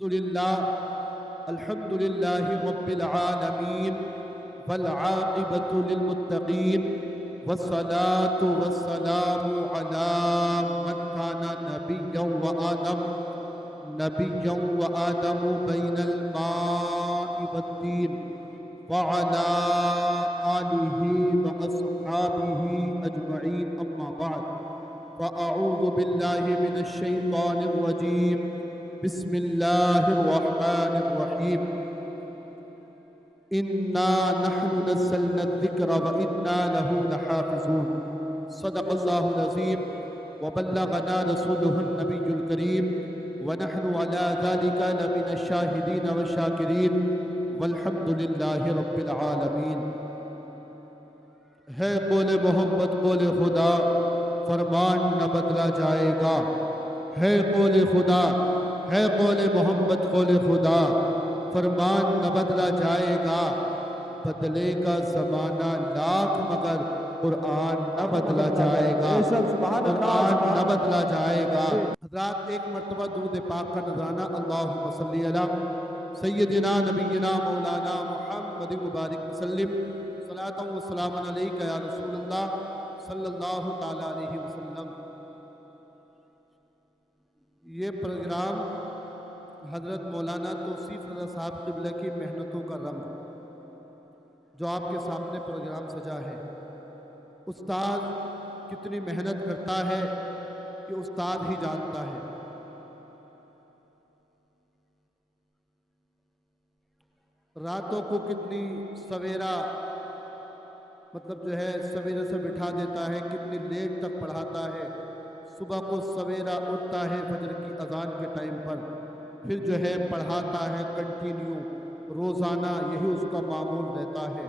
الحمد لله رب العالمين والعاقبة للمتقين والصلاة والسلام على من كان نبيا وآدم بين الماء والطين وعلى آله وأصحابه أجمعين أما بعد فأعوذ بالله من الشيطان الرجيم بسم الله الرحمن الرحيم إنا نحن نزلنا الذكر وإنا له لحافظون صدق الله العظيم وبلغنا رسوله النبي الكريم ونحن على ذلك لمن الشاهدين والشاكرين والحمد لله رب العالمين. ہے قول محمد قول خدا فرمان نہ بدلا جائے گا. ہے قول خدا ہے قول محمد قول خدا فرمان نہ بدلا جائے گا. بدلے گا زمانہ لاکھ مگر قرآن نہ بدلا جائے گا. قرآن نہ بدلا جائے گا. حضرات ایک مرتبہ درود پاک کا نذرانہ اللہم صلی علی سیدنا نبینا مولانا محمد مبارک وسلم صلاۃ و سلام علیک یا رسول اللہ صلی اللہ تعالی علیہ وسلم. یہ پروگرام حضرت مولانا توصیف رضا صاحب قبلہ کی محنتوں کا رنگ جو آپ کے سامنے پروگرام سجا ہے. استاد کتنی محنت کرتا ہے کہ استاد ہی جانتا ہے. راتوں کو کتنی سویرا سویرے سے بٹھا دیتا ہے, کتنی لیٹ تک پڑھاتا ہے. صبح کو سویرا اٹھتا ہے فجر کی اذان کے ٹائم پر, پھر پڑھاتا ہے کنٹینیو روزانہ. یہی اس کا معمول رہتا ہے.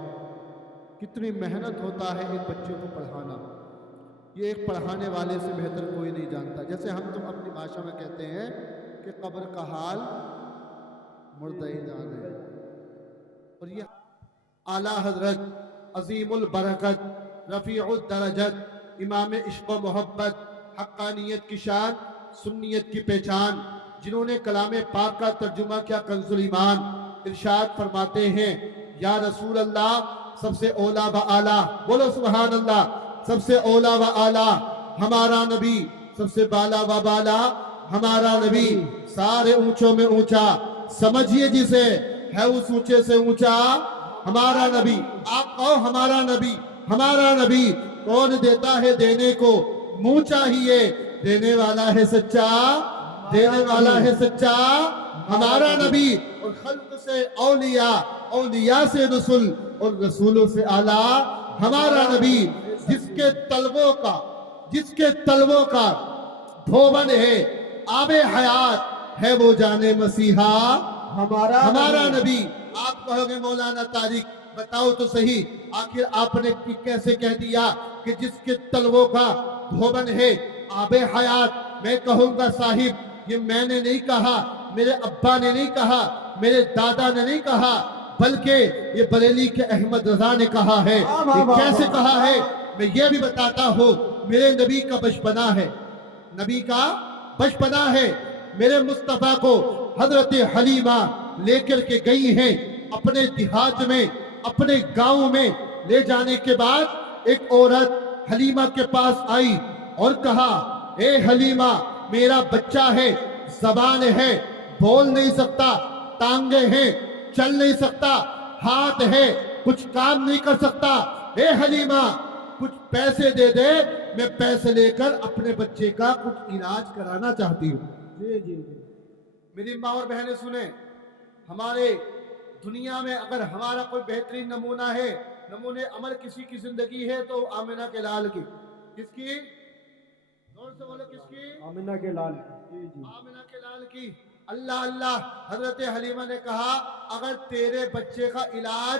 کتنی محنت ہوتا ہے ایک بچے کو پڑھانا. یہ ایک پڑھانے والے سے بہتر کوئی نہیں جانتا. جیسے ہم تم اپنی بھاشا میں کہتے ہیں کہ قبر کا حال مردہ ہی جان ہے. اور یہ اعلیٰ حضرت عظیم البرکت رفیع الدرجت امام عشق و محبت حقانیت کی شان سنیت کی پہچان جنہوں نے کلام پاک کا ترجمہ کیا کنز الایمان, ارشاد فرماتے ہیں یا رسول اللہ سب سے اولا و اعلیٰ, بولو سبحان اللہ, سب سے اولا و اعلیٰ ہمارا نبی, سب سے بالا و بالا ہمارا نبی, سارے اونچوں میں اونچا سمجھیے جسے ہے اس اونچے سے اونچا ہمارا نبی. آپ کہو ہمارا نبی, ہمارا نبی کون دیتا ہے دینے کو منہ چاہیے, دینے والا ہے سچا, دینے والا ہے سچا ہمارا نبی. اور خلق سے اولیاء, اولیاء سے رسول اور رسولوں سے اعلیٰ ہمارا نبی. جس کے تلووں کا دھوبن ہے آب حیات ہے وہ جانے مسیحا ہمارا نبی. آپ کہو گے مولانا طارق بتاؤ تو صحیح آخر آپ نے کیسے کہہ دیا کہ جس کے تلووں کا دھوبن ہے آب حیات. میں کہوں گا صاحب یہ میں نے نہیں کہا, میرے ابا نے نہیں کہا, میرے دادا نے نہیں کہا, بلکہ یہ بریلی کے احمد رضا نے کہا ہے. یہ کیسے کہا ہے میں یہ بھی بتاتا ہوں. میرے نبی کا بچپنا ہے, نبی کا بچپنا ہے. میرے مصطفیٰ کو حضرت حلیمہ لے کر کے گئی ہیں اپنے دیہات میں, اپنے گاؤں میں. لے جانے کے بعد ایک عورت حلیمہ کے پاس آئی اور کہا اے حلیمہ میرا بچہ ہے, زبان ہے, بول نہیں سکتا, ٹانگیں ہیں, چل نہیں سکتا, ہاتھ ہے, کچھ کام نہیں کر سکتا. اے حلیمہ کچھ پیسے دے دے, میں پیسے لے کر اپنے بچے کا کچھ علاج کرانا چاہتی ہوں. جی میری ماں اور بہنیں سنیں, ہمارے دنیا میں اگر ہمارا کوئی بہترین نمونہ ہے, نمونے عمل کسی کی زندگی ہے تو آمنہ کے لال کی. کس کی؟ زور سے بولو کس کی؟ آمنہ کے لال. آمنہ کے لال کی. اللہ اللہ. حضرت حلیمہ نے کہا اگر تیرے بچے کا علاج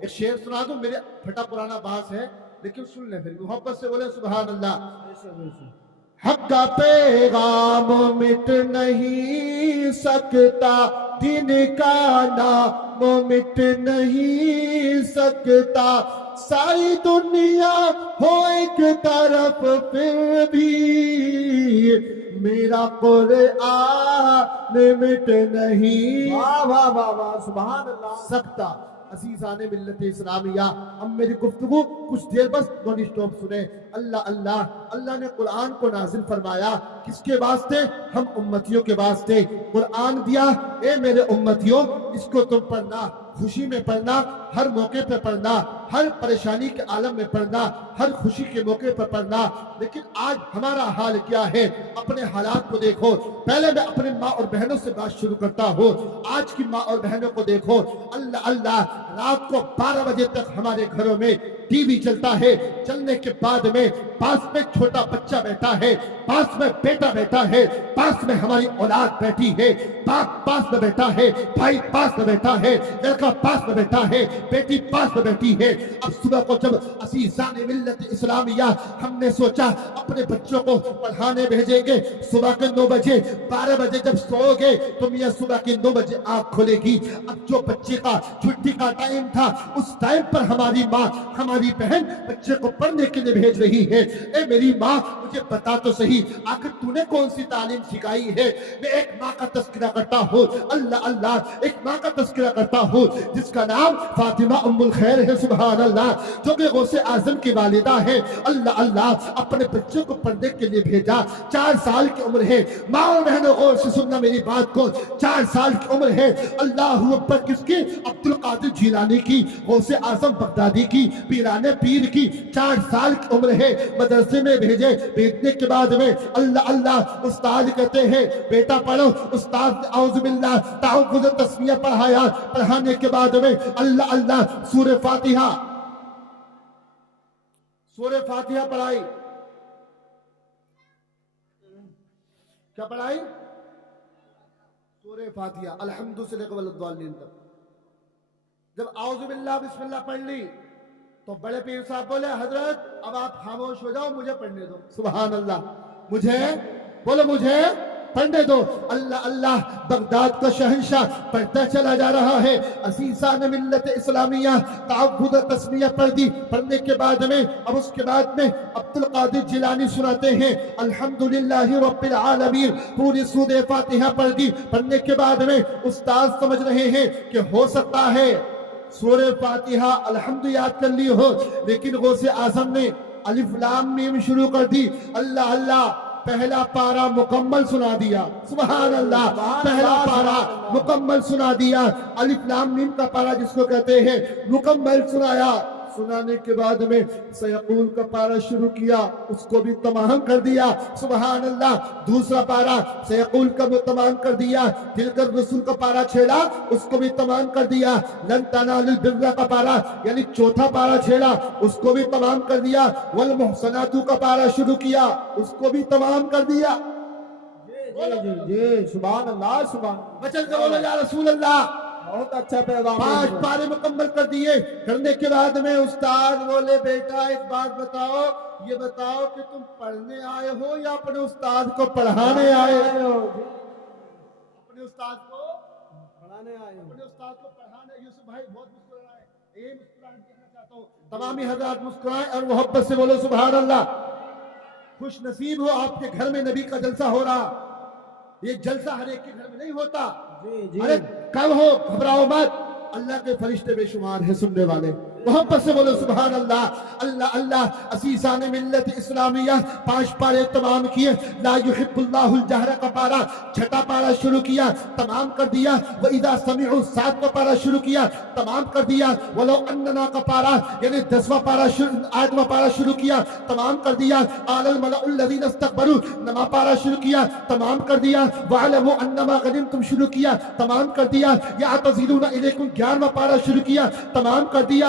ایک شعر سنا دوں، میرے پھٹا پرانا باس ہے لیکن سن لیں، پھر محبت سے بولے سبحان اللہ۔ بے شک بے شک حق کا پیغام مٹ نہیں سکتا، دین کا نام مٹ نہیں سکتا، ساری دنیا ہو ایک طرف پھر بھی میرا قرآن مٹ نہیں واہ واہ واہ واہ سبحان اللہ سکتا۔ عزیزان ملت اسلامیہ، اب میری گفتگو کچھ دیر بس نون اسٹاپ سنیں۔ اللہ اللہ اللہ نے قرآن کو نازل فرمایا کس کے واسطے؟ ہم امتیوں کے واسطے قرآن دیا۔ اے میرے امتیوں، اس کو تم پڑھنا، خوشی میں پڑھنا، ہر موقع پہ پڑھنا، ہر پریشانی کے عالم میں پڑھنا، ہر خوشی کے موقع پر پڑھنا۔ لیکن آج ہمارا حال کیا ہے؟ اپنے حالات کو دیکھو۔ پہلے میں اپنے ماں اور بہنوں سے بات شروع کرتا ہوں۔ آج کی ماں اور بہنوں کو دیکھو، اللہ اللہ، رات کو 12 بجے تک ہمارے گھروں میں ٹی وی چلتا ہے، چلنے کے بعد میں پاس میں چھوٹا بچہ بیٹھا ہے، پاس میں بیٹا بیٹھا ہے، پاس میں ہماری اولاد بیٹھی ہے، باپ پاس میں بیٹھا ہے، بھائی پاس میں بیٹھا ہے، لڑکا پاس میں بیٹھا ہے، بیٹی پاس میں بیٹھی ہے۔ اب صبح کو جب عزیزان ملت اسلامیہ ہم نے سوچا اپنے بچوں کو پڑھانے بھیجیں گے صبح کے 9 بجے، 12 بجے جب سو گے تو میاں صبح کے 9 بجے آنکھ کھلے گی۔ اب جو بچے کا چھٹی کا ٹائم تھا، اس ٹائم پر ہماری ماں ہماری بہن بچے کو پڑھنے کے لیے بھیج رہی ہے۔ اے میری ماں، مجھے بتا تو صحیح، آخر تو نے کون سی تعلیم سکھائی ہے؟ میں ایک ماں کا تذکرہ کرتا ہوں، اللہ اللہ، ایک ماں کا تذکرہ کرتا ہوں جس کا نام فاطمہ ام الخیر ہے، سبحان اللہ، جو کہ غوث اعظم کی والدہ ہے۔ اللہ اللہ، اپنے بچوں کو پڑھنے کے لیے بھیجا، 4 سال کی عمر ہے۔ ماں اور بہنوں غور سے سننا میری بات کو، 4 سال کی عمر ہے۔ اللہ اکبر، کس کی؟ عبد القادر جیلانی کی، غوث اعظم بغدادی کی، پیران پیر کی، 4 سال کی عمر ہے۔ مدرسے میں بھیجے، بھیجنے کے بعد میں اللہ اللہ، استاد کہتے ہیں بیٹا پڑھو۔ استاد نے اعوذ باللہ تعوذ تسمیہ پڑھایا، پڑھانے کے بعد میں اللہ اللہ سورہ فاتحہ پڑھائی۔ کیا پڑھائی؟ سورہ فاتحہ، الحمد سے لے کے والضالین تک۔ جب اعوذ باللہ بسم اللہ پڑھ لی تو بڑے پیر صاحب بولے حضرت اب آپ خاموش ہو جاؤ، مجھے پڑھنے دو۔ سبحان اللہ، مجھے پڑھنے دو۔ اللہ اللہ، بغداد کا شہنشاہ پڑھتا چلا جا رہا ہے۔ عزیزان ملت اسلامیہ، تعوذ تسمیہ پڑھ دی، پڑھنے کے بعد میں اب اس کے بعد میں عبد القادر جیلانی سناتے ہیں الحمدللہ رب العالمین، پوری سورہ فاتحہ پڑھ دی۔ پڑھنے کے بعد میں استاد سمجھ رہے ہیں کہ ہو سکتا ہے سورہ فاتحہ الحمد یاد کر لی ہو، لیکن غوث اعظم نے الف لام میم شروع کر دی۔ اللہ اللہ، پہلا پارا مکمل سنا دیا، سبحان اللہ، پہلا پارا مکمل سنا دیا۔ الف لام میم کا پارا جس کو کہتے ہیں مکمل سنایا۔ سنانے کے بعد میں سیقول کا پارا شروع کیا، اس کو بھی تمام کر دیا، سبحان اللہ۔ دوسرا پارا سیقول کا بھی تمام کر دیا۔ تلک الرسول کا پارا چھیڑا، اس کو بھی تمام کر دیا۔ لن تنالوا البر کا پارا یعنی چوتھا پارا چھیڑا، اس کو بھی تمام کر دیا۔ والمحصنات کا پارا شروع کیا، اس کو بھی تمام کر دیا۔ جی سبحان اللہ سبحان اللہ، بچن کے بولو یا رسول اللہ۔ بہت اچھا پیغام 5 پارے مکمل کر دیے۔ کرنے کے بعد میں استاد بولے بیٹا ایک بات بتاؤ، یہ بتاؤ کہ تم پڑھنے آئے ہو یا اپنے استاد کو پڑھانے آئے ہو؟ اپنے استاد کو پڑھانے آئے ہو، اپنے استاد کو پڑھانے۔ یوسف بھائی بہت مسکرا رہا ہے، یہ مسکراہٹ دیکھنا چاہتا ہوں، تمامی حضرات مسکرائیں اور محبت سے بولو سبحان اللہ۔ خوش نصیب ہو آپ کے گھر میں نبی کا جلسہ ہو رہا۔ یہ جلسہ ہر ایک کے گھر میں نہیں ہوتا۔ جی ارے کم ہو، گھبراؤ مت، اللہ کے فرشتے بے شمار ہیں سننے والے۔ محبت سے بولو سبحان اللہ۔ اللہ اللہ، عزیزان ملت اسلامیہ، 5 پارے تمام کیے۔ لا یحب اللہ الجہر کا پارا، 6واں پارا شروع کیا، تمام کر دیا۔ وَإِذَا سَمِعُوا 7واں پارا شروع کیا، تمام کر دیا۔ وَلَوْ أَنَّنَا کا پارا یعنی 10واں پارا 8واں پارا شروع کیا، تمام کر دیا۔ قَالَ الْمَلَأُ الَّذِينَ اسْتَكْبَرُوا 9واں پارا شروع کیا، تمام کر دیا۔ وَاعْلَمُوا أَنَّمَا غَنِمْتُمْ شروع کیا، تمام کر دیا۔ يَعْتَذِرُونَ إِلَيْكُمْ 11واں پارا شروع کیا، تمام کر دیا۔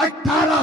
18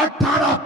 18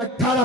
18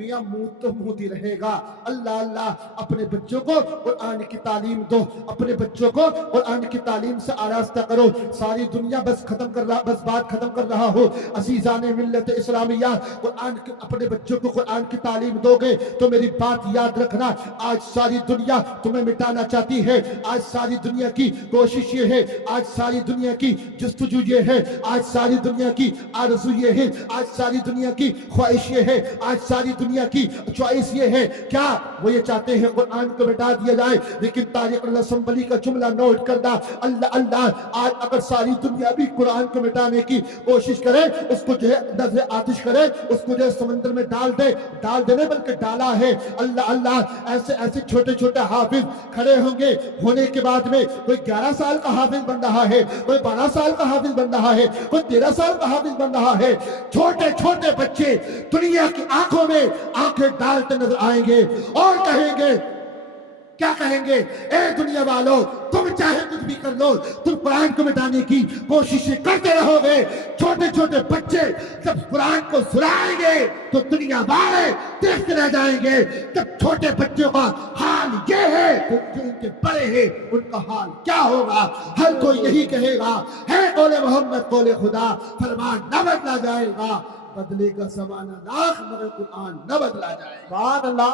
میاں منہ تو منہ ہی رہے گا. اللہ اللہ اپنے بچوں کو قرآن کی تعلیم دو, اپنے بچوں کو قرآن کی تعلیم سے آراستہ کرو. ساری دنیا بس بات ختم کر رہا ہو. عزیزان ملت اسلامیہ, اپنے بچوں کو قرآن کی تعلیم دو گے تو میری بات یاد رکھنا, آج ساری دنیا تمہیں مٹانا چاہتی ہے. آج ساری دنیا کی کوشش یہ ہے, آج ساری دنیا کی جستجو یہ ہے, آج ساری دنیا کی آرزو یہ ہے, آج ساری دنیا کی خواہش یہ ہے, آج ساری دنیا کی چوائس یہ ہے. کیا وہ یہ چاہتے ہیں قرآن کو مٹا دیا جائے؟ لیکن تاریخ الاسمبلی کا جملہ نوٹ کرنا, اللہ اللہ, آج اگر ساری دنیا بھی قرآن کو مٹانے کی کوشش کرے, اس کو جو ہے نظر آتش کرے, اس کو جو ہے سمندر میں ڈال دینے بلکہ ڈالا ہے. اللہ اللہ, ایسے ایسے چھوٹے چھوٹے حافظ کھڑے ہوں گے, ہونے کے بعد میں کوئی 11 سال کا حافظ بن رہا ہے, کوئی 12 سال کا حافظ بن رہا ہے, کوئی 13 سال کا حافظ بن رہا ہے. چھوٹے چھوٹے بچے دنیا کی آنکھوں میں آنکھیں ڈالتے نظر آئیں گے اور کہیں گے, کیا کہیں گے؟ اے دنیا والوں, تم چاہے کچھ بھی کر لو, تم قرآن کو مٹانے کی کوششیں کرتے رہو گے. چھوٹے چھوٹے بچے جب قرآن کو سنائیں گے تو دنیا والے دیکھتے رہ جائیں گے. جب چھوٹے بچوں کا حال یہ ہے تو جو ان کے بڑے ہیں ان کا حال کیا ہوگا؟ ہر کوئی یہی کہے گا, ہے قول محمد قول خدا, فرمان نہ بدلا جائے گا. بدلے کا زمانہ لاکھ مگر قرآن نہ بدلا جائے گا. سبحان اللہ.